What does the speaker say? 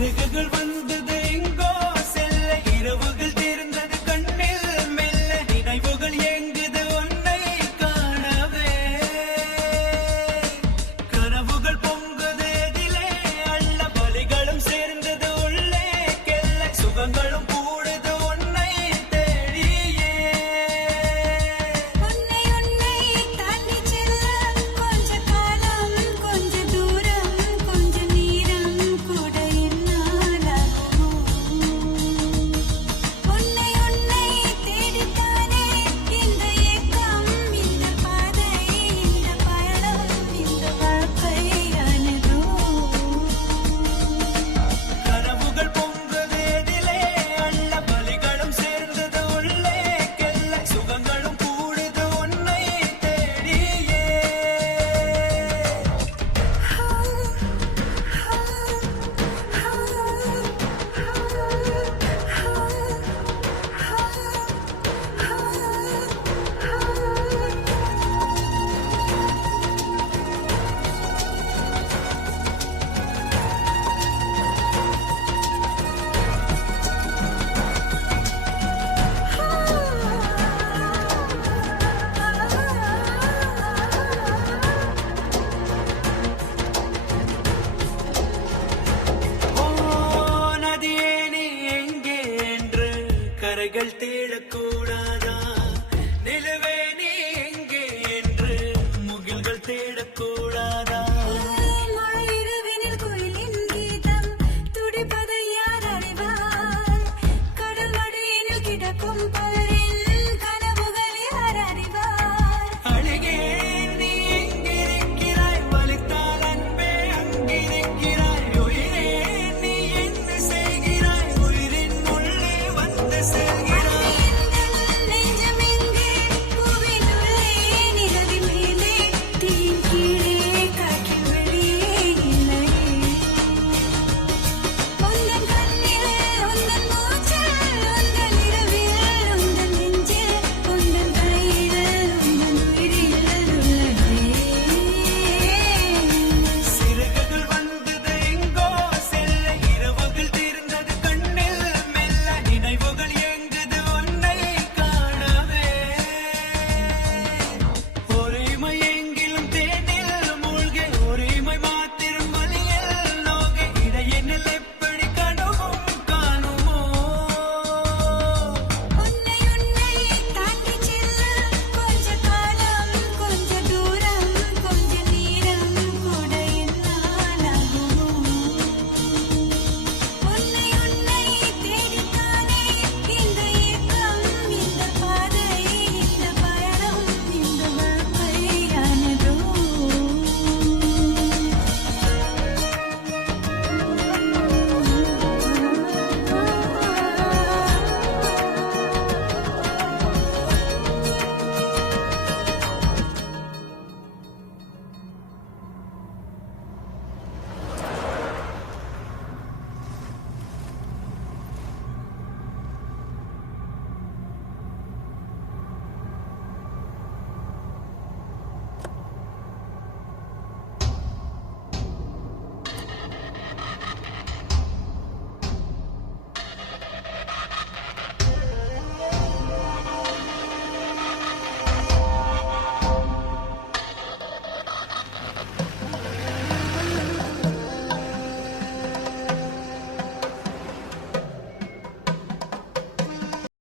சிறகுகள் வந்தது எங்கோ செல்ல இரவுகள் தீர்ந்தது கண்ணில் மெல்ல நினைவுகள் எங்குது உன்னை காணவே கனவுகள் பொங்குது எதிலே அள்ள வலிகளும் சேர்ந்தது உள்ளே கெல்ல சுகங்களும் கூடுது உன்னை தேடியே உன்னை உன்னை தாண்டி செல்ல கொஞ்ச காலம் கொஞ்ச தூரம் கொஞ்ச நேரம் கூட என்னாலாகுமோ உன்னை உன்னை தேடித்தானே இந்த ஏக்கம் இந்த பாதை இந்த பயணம் இந்த வாழ்க்கையானதோ கனவுகள் பொங்குது எதிலே அள்ள வலிகளும் சேர்ந்தது உள்ளே கெல்ல சுகங்களும் கூடுது உன்னை தேடியே ஓ நதியே நீ எங்கே என்று கரைகள்